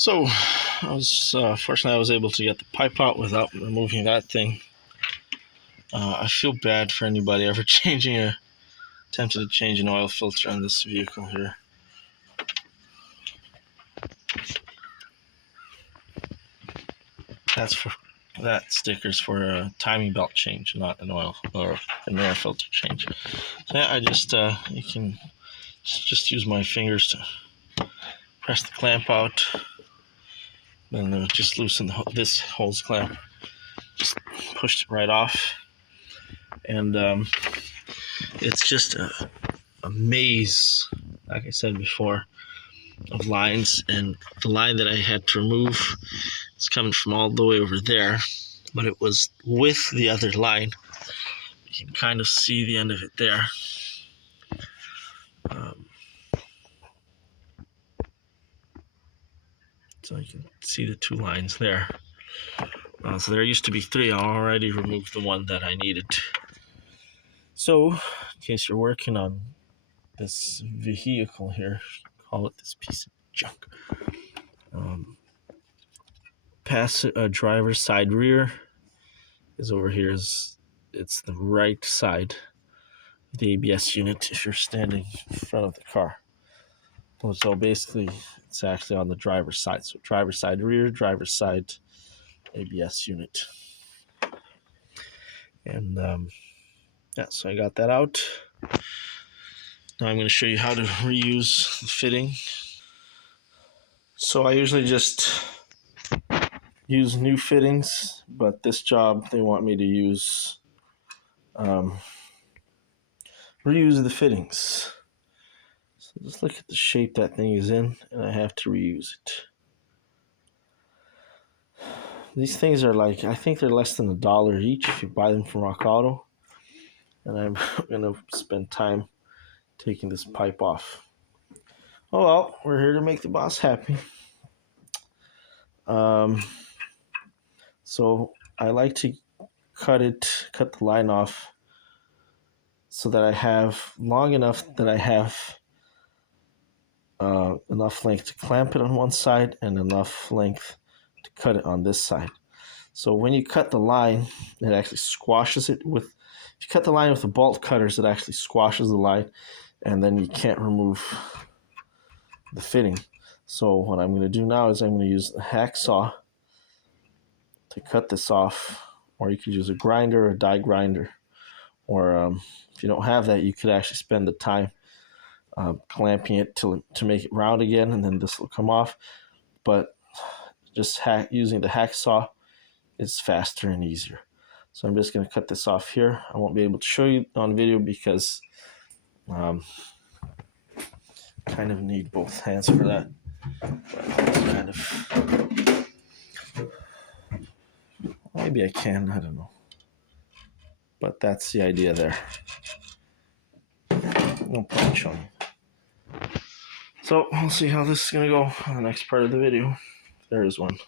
So, fortunately I was able to get the pipe out without removing that thing. I feel bad for anybody ever attempted to change an oil filter on this vehicle here. That sticker's for a timing belt change, not an oil or an air filter change. So yeah, you can just use my fingers to press the clamp out, then just loosen this hose clamp. Just pushed it right off, and it's just a maze, like I said before, of lines, and the line that I had to remove is coming from all the way over there, but it was with the other line. You can kind of see the end of it there. So you can see the two lines there. So there used to be three. I already removed the one that I needed. So, in case you're working on this vehicle here, call it this piece of junk. Driver's side rear is over here. It's the right side of the ABS unit if you're standing in front of the car. So basically, it's actually on the driver's side. So driver's side rear, driver's side ABS unit. And yeah, so I got that out. Now I'm going to show you how to reuse the fitting. So I usually just use new fittings, but this job they want me to use reuse the fittings. So just look at the shape that thing is in, and I have to reuse it. These things are like, I think they're less than $1 each if you buy them from Rock Auto. And I'm gonna spend time taking this pipe off. Oh well, we're here to make the boss happy. So I like to cut the line off so that I have long enough that I have enough length to clamp it on one side and enough length to cut it on this side. So when you cut the line, it actually squashes it with, if you cut the line with the bolt cutters, it actually squashes the line, and then you can't remove the fitting. So what I'm going to do now is I'm going to use the hacksaw to cut this off, or you could use a grinder or a die grinder, or if you don't have that, you could actually spend the time clamping it to make it round again, and then this will come off. But just using the hacksaw is faster and easier. So I'm just going to cut this off here. I won't be able to show you on video because kind of need both hands for that. Maybe I can, I don't know. But that's the idea there. No point showing you. So we'll see how this is going to go on the next part of the video. There is one.